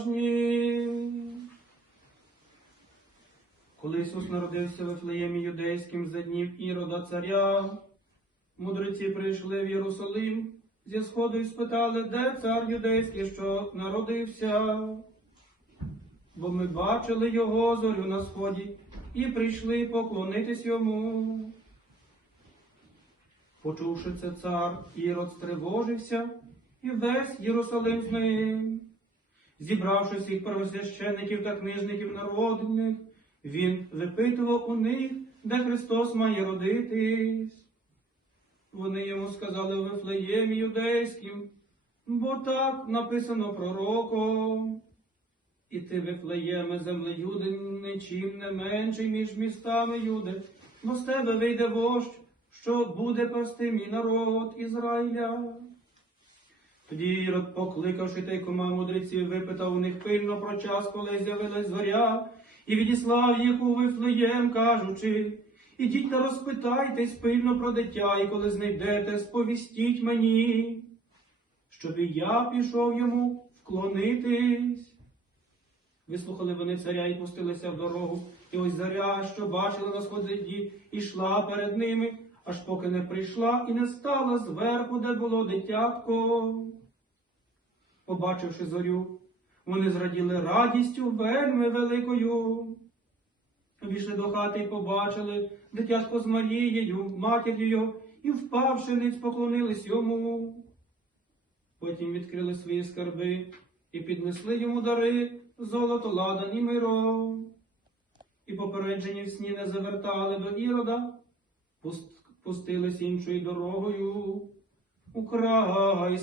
уважні. Коли Ісус народився в Вифлеємі юдейським за днів Ірода царя, мудреці прийшли в Єрусалим зі сходу і спитали, де цар юдейський, що народився. Бо ми бачили його зорю на сході і прийшли поклонитись йому. Почувши це цар, Ірод стривожився, і весь Єрусалим з ним. Зібравши всіх первосвящеників та книжників народних, він випитував у них, де Христос має родитись. Вони йому сказали у Вифлеємі юдейським, бо так написано пророком. І ти, Вифлеєме, земле Юди, нічим не менший між містами Юди, бо з тебе вийде вождь, що буде пасти мій народ Ізраїля. Тоді покликавши тайкома мудреців, випитав у них пильно про час, коли з'явилась зоря, і відіслав їх у Вифлеєм, кажучи, ідіть та розпитайтесь пильно про дитя, і коли знайдете, сповістіть мені, щоб і я пішов йому вклонитись. Вислухали вони царя і пустилися в дорогу, і ось заря, що бачили на сході, ішла перед ними, аж поки не прийшла і не стала зверху, де було дитятко. Побачивши зорю, вони зраділи радістю вельми великою. Війшли до хати і побачили дитятко з Марією, матір'ю, і, впавши ниць, поклонились йому. Потім відкрили свої скарби і піднесли йому дари золото, ладан і миро. І попереджені в сні не завертали до Ірода, пустились іншою дорогою у край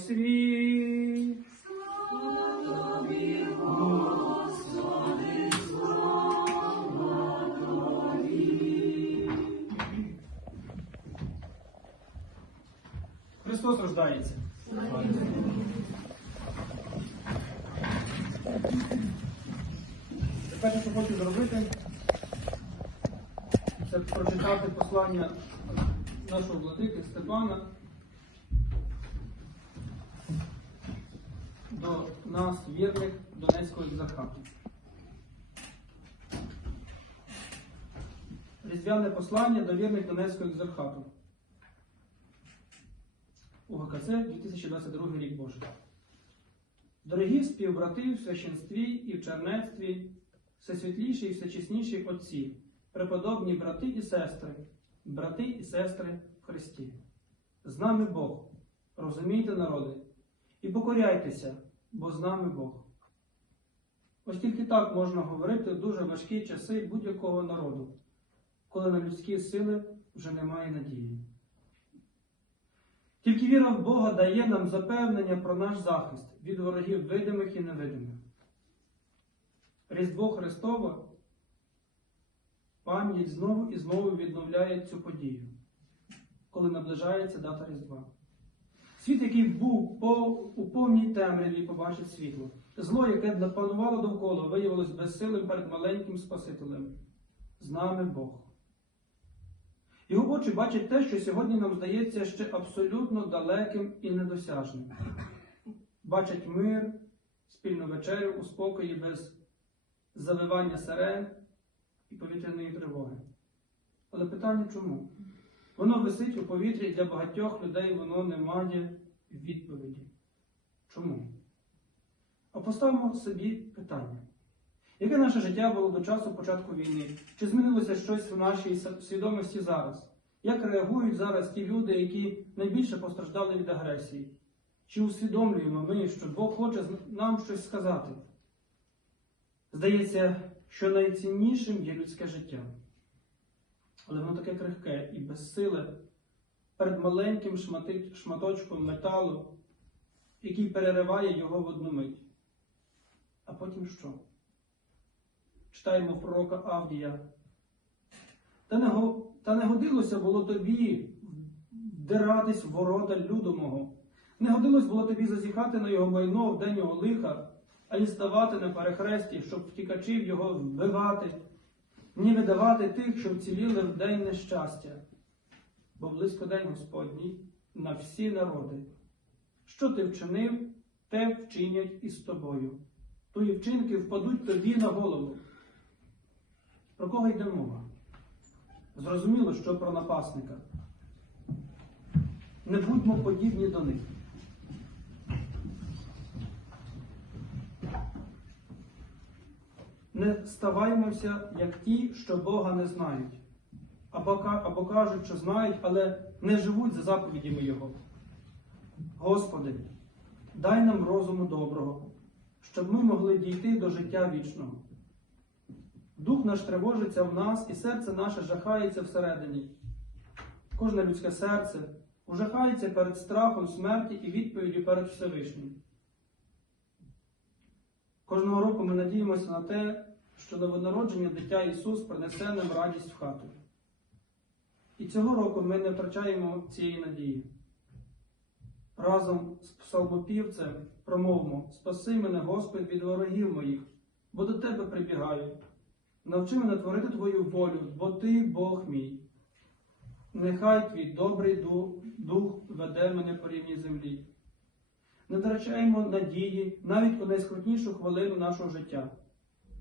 Христос рождається. Тепер, що хочу зробити, це прочитати послання нашого владики Степана до нас, вірних Донецького екзархату. Різдвяне послання до вірних Донецького екзархату. УГКЦ 2022 рік Божий. Дорогі співбрати в священстві і в чернецтві, всесвітліші і всечесніші отці, преподобні брати і сестри, брати і сестри в Христі. З нами Бог, розумійте, народи, і покоряйтеся, бо з нами Бог. Ось тільки так можна говорити в дуже важкі часи будь-якого народу, коли на людські сили вже немає надії. Тільки віра в Бога дає нам запевнення про наш захист від ворогів видимих і невидимих. Різдво Христове пам'ять знову і знову відновляє цю подію, коли наближається дата Різдва. Світ, який був у повній темряві, побачить світло. Зло, яке напанувало довкола, виявилось безсилим перед маленьким Спасителем. З нами Бог. Його очі бачать те, що сьогодні нам здається ще абсолютно далеким і недосяжним. Бачать мир, спільну вечерю у спокої без завивання сирен і повітряної тривоги. Але питання чому? Воно висить у повітрі і для багатьох людей воно не має відповіді. Чому? А поставимо собі питання. Яке наше життя було до часу початку війни? Чи змінилося щось в нашій свідомості зараз? Як реагують зараз ті люди, які найбільше постраждали від агресії? Чи усвідомлюємо ми, що Бог хоче нам щось сказати? Здається, що найціннішим є людське життя. Але воно таке крихке і безсиле перед маленьким шматочком металу, який перериває його в одну мить. А потім що? Читаємо пророка Авдія. Та не, та не годилося було тобі вдиратись в ворота люду мого. Не годилось було тобі зазіхати на його майно в день його лиха, ані ставати на перехресті, щоб втікачів його вбивати, ні видавати тих, що вціліли в день нещастя. Бо близько день Господній на всі народи. Що ти вчинив, те вчинять із тобою. твої вчинки впадуть тобі на голову. Про кого йде мова? Зрозуміло, що про напасника. Не будьмо подібні до них. Не ставаймося, як ті, що Бога не знають, або, кажуть, що знають, але не живуть за заповідями Його. Господи, дай нам розуму доброго, щоб ми могли дійти до життя вічного. Дух наш тривожиться в нас, і серце наше жахається всередині. Кожне людське серце ужахається перед страхом смерті і відповіддю перед Всевишнім. Кожного року ми надіємося на те, що новонародження дитя Ісус принесе нам радість в хату. І цього року ми не втрачаємо цієї надії. Разом з псалмопівцем промовимо Спаси мене, Господь, від ворогів моїх, бо до Тебе прибігаю. Навчи мене творити Твою волю, бо Ти Бог мій. Нехай твій добрий дух, веде мене по рівній землі. Не втрачаємо надії навіть у найскрутнішу хвилину нашого життя.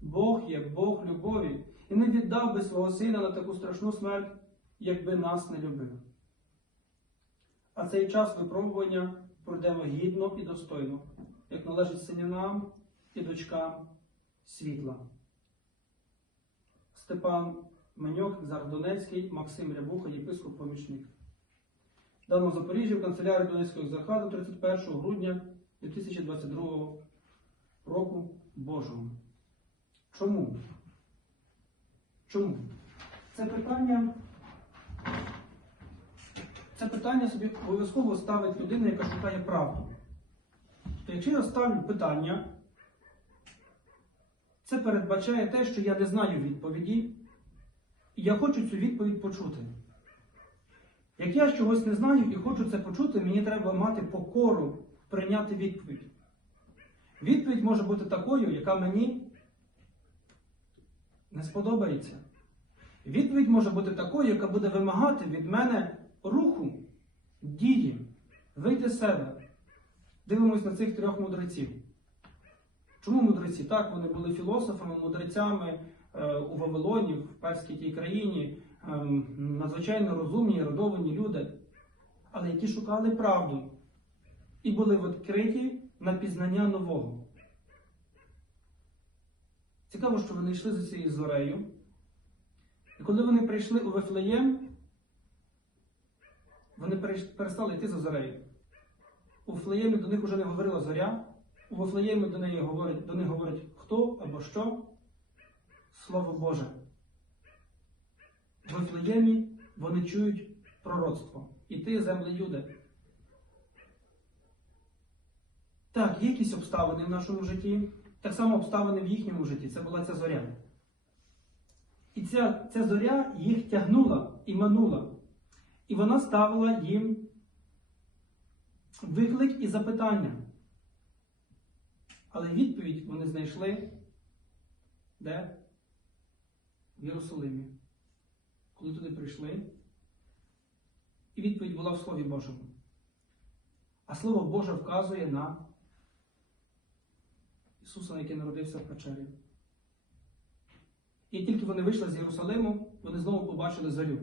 Бог є Бог любові і не віддав би свого сина на таку страшну смерть, якби нас не любив. А цей час випробування пройдемо гідно і достойно, як належить синянам і дочкам світла. Степан Меньок, Зар Донецький, Максим Рябуха, єпископ помічник. Дано в Запоріжжі в канцелярії Донецького екзархату 31 грудня 2022 року Божого. Чому? Чому? Це питання. Це питання собі обов'язково ставить людина, яка шукає правду. То якщо я ставлю питання, це передбачає те, що я не знаю відповіді, і я хочу цю відповідь почути. Як я чогось не знаю і хочу це почути, мені треба мати покору прийняти відповідь. Відповідь може бути такою, яка мені не сподобається. Відповідь може бути такою, яка буде вимагати від мене руху, дії, вийти з себе. Дивимось на цих трьох мудреців. Чому мудреці? Так, вони були філософами, мудрецями е, у Вавилоні, в перській тій країні, е, надзвичайно розумні, родовані люди, але які шукали правду і були відкриті на пізнання нового. Цікаво, що вони йшли за цією зорею. І коли вони прийшли у Вифлеєм, вони перестали йти за зорею. У Вифлеємі до них уже не говорила зоря. У Вифлеємі до, неї говорить, до них говорить хто або що? Слово Боже. В Вифлеємі вони чують пророцтво. Іти землі Юди. Так, є якісь обставини в нашому житті, так само обставини в їхньому житті. Це була ця зоря. І ця, ця зоря їх тягнула і манула. І вона ставила їм виклик і запитання. Але відповідь вони знайшли де? В Єрусалимі. Коли туди прийшли. І відповідь була в Слові Божому. А Слово Боже вказує на Ісуса, який народився в печері. І тільки вони вийшли з Єрусалиму, вони знову побачили зорю.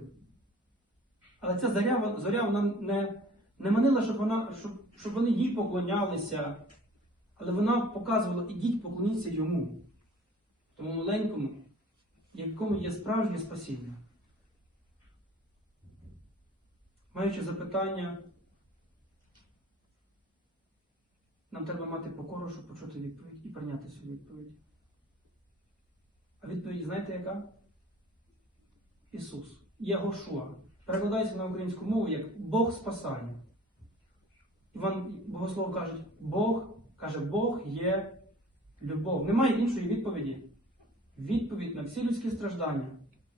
Але ця зоря, зоря вона не, не манила, щоб, вона, щоб, щоб вони їй поклонялися, але вона показувала, ідіть, поклоніться йому, тому маленькому, якому є справжнє спасіння. Маючи запитання, нам треба мати покору, щоб почути відповідь і прийняти цю відповідь. А відповідь знаєте яка? Ісус. Ягошуа. Перекладається на українську мову як Бог спасає. Іван Богослов каже, Бог каже, Бог є любов. Немає іншої відповіді. Відповідь на всі людські страждання.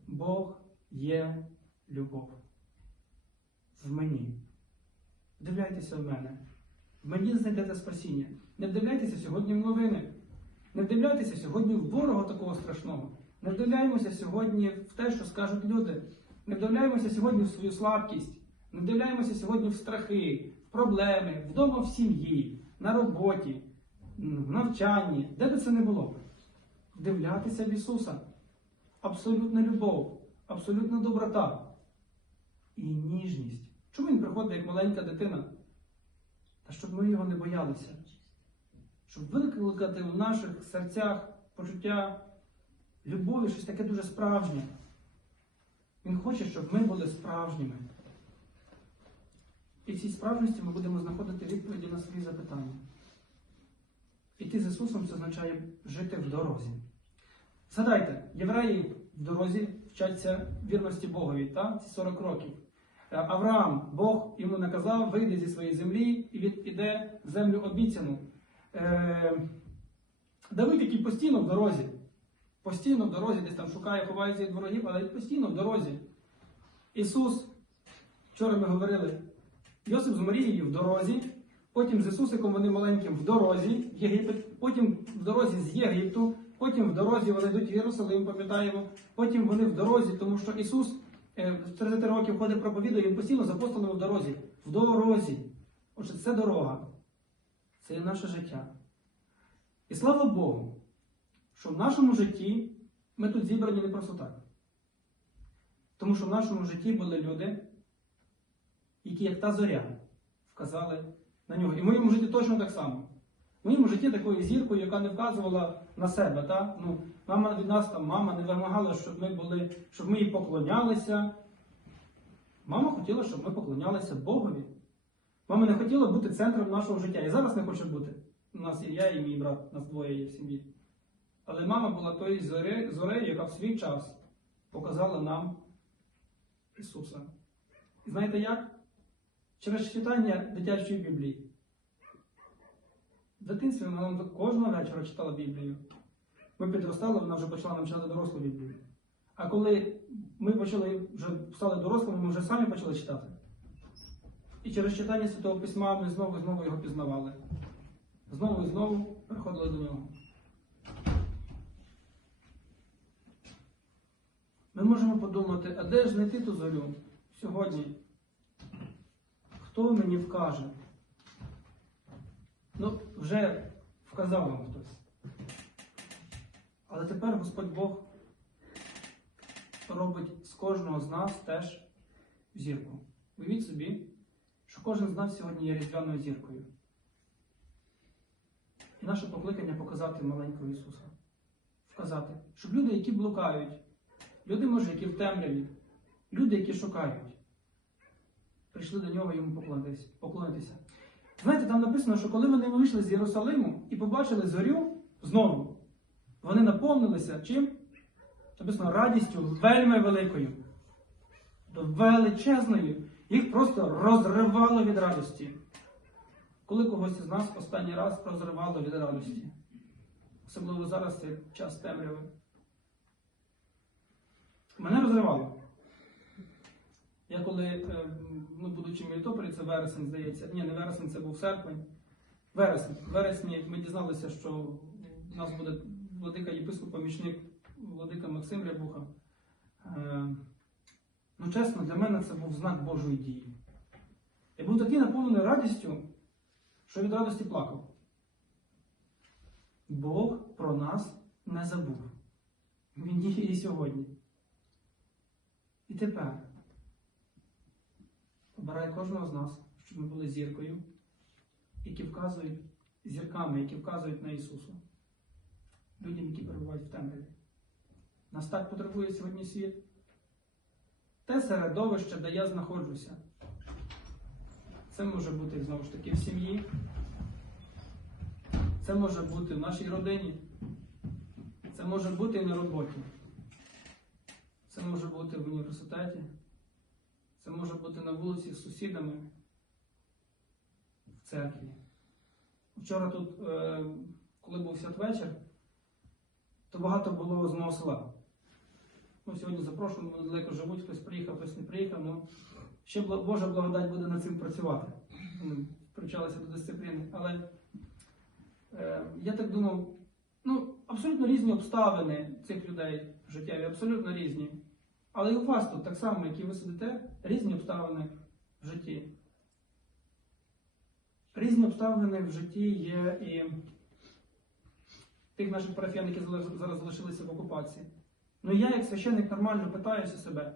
Бог є любов. В мені. Вдивляйтеся в мене. В мені знайдете спасіння. Не вдивляйтеся сьогодні в новини. Не вдивляйтеся сьогодні в ворога такого страшного. Не вдивляємося сьогодні в те, що скажуть люди. Не вдивляємося сьогодні в свою слабкість. Не вдивляємося сьогодні в страхи, в проблеми, вдома в сім'ї, на роботі. в навчанні, де би це не було. Вдивлятися в Ісуса. Абсолютна любов, абсолютна доброта і ніжність. Чому він приходить як маленька дитина? Та щоб ми його не боялися. Щоб викликати в наших серцях почуття любові, щось таке дуже справжнє. Він хоче, щоб ми були справжніми. І в цій справжності ми будемо знаходити відповіді на свої запитання. Іти з Ісусом це означає жити в дорозі. Згадайте, євреї в дорозі вчаться вірності Богові, та? ці 40 років. Е, Авраам, Бог йому наказав, вийде зі своєї землі і іде в землю обіцяну. Е, Давид, який постійно в дорозі, постійно в дорозі, десь там шукає, ховається від ворогів, але постійно в дорозі. Ісус, вчора ми говорили, Йосип з Марією в дорозі, потім з Ісусиком вони маленьким в дорозі Єгипет, потім в дорозі з Єгипту, потім в дорозі вони йдуть в Єрусалим, пам'ятаємо, потім вони в дорозі, тому що Ісус е, в 30 років ходить проповідує, він постійно з апостолами в дорозі. В дорозі. Отже, це дорога. Це є наше життя. І слава Богу, що в нашому житті ми тут зібрані не просто так. Тому що в нашому житті були люди, які, як та зоря, вказали на нього. І в моєму житті точно так само. В моєму житті такою зіркою, яка не вказувала на себе. Та? Ну, мама від нас там, мама не вимагала, щоб ми були, щоб ми їй поклонялися. Мама хотіла, щоб ми поклонялися Богові. Мама не хотіла бути центром нашого життя. І зараз не хоче бути. У нас є я і мій брат, нас двоє є в сім'ї. Але мама була тою зорею, яка в свій час показала нам Ісуса. І знаєте як? Через читання дитячої Біблії. В дитинстві вона кожного вечора читала Біблію. Ми підростали, вона вже почала нам читати дорослу Біблію. А коли ми почали вже стали дорослими, ми вже самі почали читати. І через читання Святого Письма ми знову і знову його пізнавали. Знову і знову приходили до нього. Ми можемо подумати, а де ж знайти ту зорю сьогодні? Хто мені вкаже? Ну, вже вказав вам хтось. Але тепер Господь Бог робить з кожного з нас теж зірку. Уявіть собі, що кожен з нас сьогодні є різдвяною зіркою. І наше покликання показати маленького Ісуса. Вказати, щоб люди, які блукають, люди, може, які в темряві, люди, які шукають, прийшли до нього йому поклонитися. Знаєте, там написано, що коли вони вийшли з Єрусалиму і побачили зорю знову, вони наповнилися чим? Написано радістю вельми великою, величезною. Їх просто розривало від радості. Коли когось із нас останній раз розривало від радості? Особливо зараз це час темряви. Мене розривало. Я коли, ну, будучи в Мелітополі, це вересень, здається. Ні, не вересень, це був серпень. Вересень. В вересні ми дізналися, що у нас буде владика єпископ, помічник владика Максим Рябуха. Е, ну, чесно, для мене це був знак Божої дії. Я був такий наповнений радістю, що від радості плакав. Бог про нас не забув. Він діє і сьогодні. І тепер обирає кожного з нас, щоб ми були зіркою, які вказують зірками, які вказують на Ісусу. Людям, які перебувають в темряві. Нас так потребує сьогодні світ. Те середовище, де я знаходжуся. Це може бути знову ж таки в сім'ї. Це може бути в нашій родині. Це може бути і на роботі. Це може бути в університеті. Це може бути на вулиці з сусідами, в церкві. Вчора тут, е, коли був святвечір, то багато було з села. Ну, сьогодні запрошуємо, вони далеко живуть, хтось приїхав, хтось не приїхав. Ну, ще Божа благодать буде над цим працювати. Привчалися до дисципліни. Але е, я так думав, ну, абсолютно різні обставини цих людей життєві, абсолютно різні. Але і у вас тут так само, як і ви сидите, різні обставини в житті. Різні обставини в житті є і тих наших парафіян, які зараз залишилися в окупації. Ну я, як священник, нормально питаюся себе,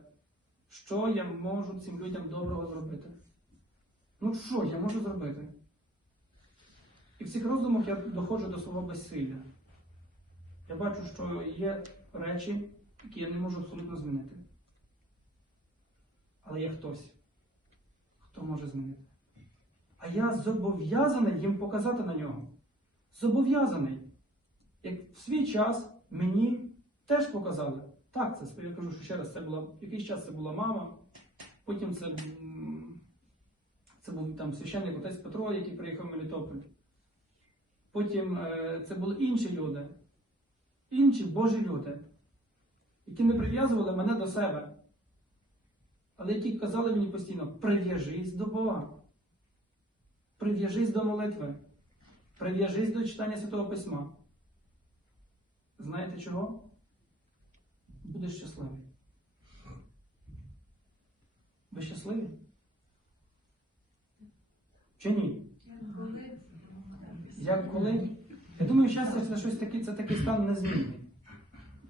що я можу цим людям доброго зробити? Ну що я можу зробити? І в цих роздумах я доходжу до свого безсилля. Я бачу, що є речі, які я не можу абсолютно змінити. Але є хтось, хто може змінити. А я зобов'язаний їм показати на нього. Зобов'язаний. Як в свій час мені теж показали. Так, це я кажу, що ще раз, це була якийсь час це була мама, потім це, це був там священник отець Петро, який приїхав в Мелітополь. Потім е, це були інші люди, інші Божі люди, які не прив'язували мене до себе. Але які казали мені постійно: прив'яжись до Бога, прив'яжись до молитви, прив'яжись до читання Святого Письма. Знаєте чого? Будеш щасливий. Ви щасливі? Чи ні? Як коли? Я думаю, щастя це щось таке, це такий стан незмінний.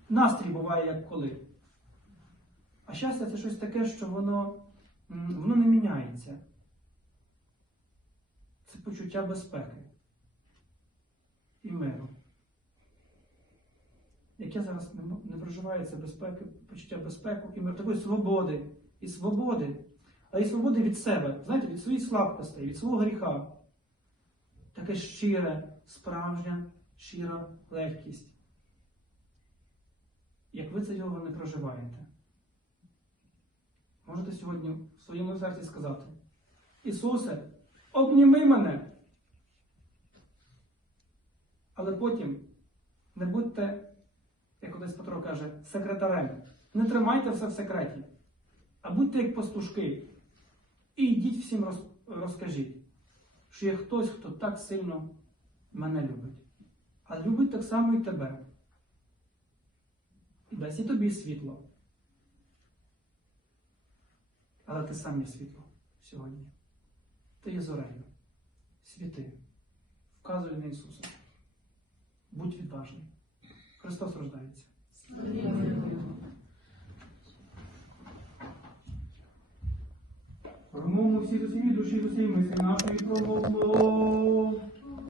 Настрій буває як коли. А щастя це щось таке, що воно, воно не міняється. Це почуття безпеки і миру. Яке зараз не, м- не проживає це безпеки, почуття безпеки і миру, такої свободи. І свободи, а і свободи від себе, знаєте, від своїх слабкостей, від свого гріха. Таке щире, справжня, щира легкість. Як ви це його не проживаєте, можете сьогодні в своєму серці сказати: Ісусе, обніми мене. Але потім не будьте, як одесь Петро каже, секретарем. Не тримайте все в секреті, а будьте як пастушки. І йдіть всім роз- розкажіть, що є хтось, хто так сильно мене любить. А любить так само і тебе. І дасть і тобі світло. Але ти сам є світло сьогодні. Ти є зорею. Світи. Вказуй на Ісуса. Будь відважний. Христос рождається. Промовмо всі до сім'ї душі до сім'ї мислі нашої промовмо.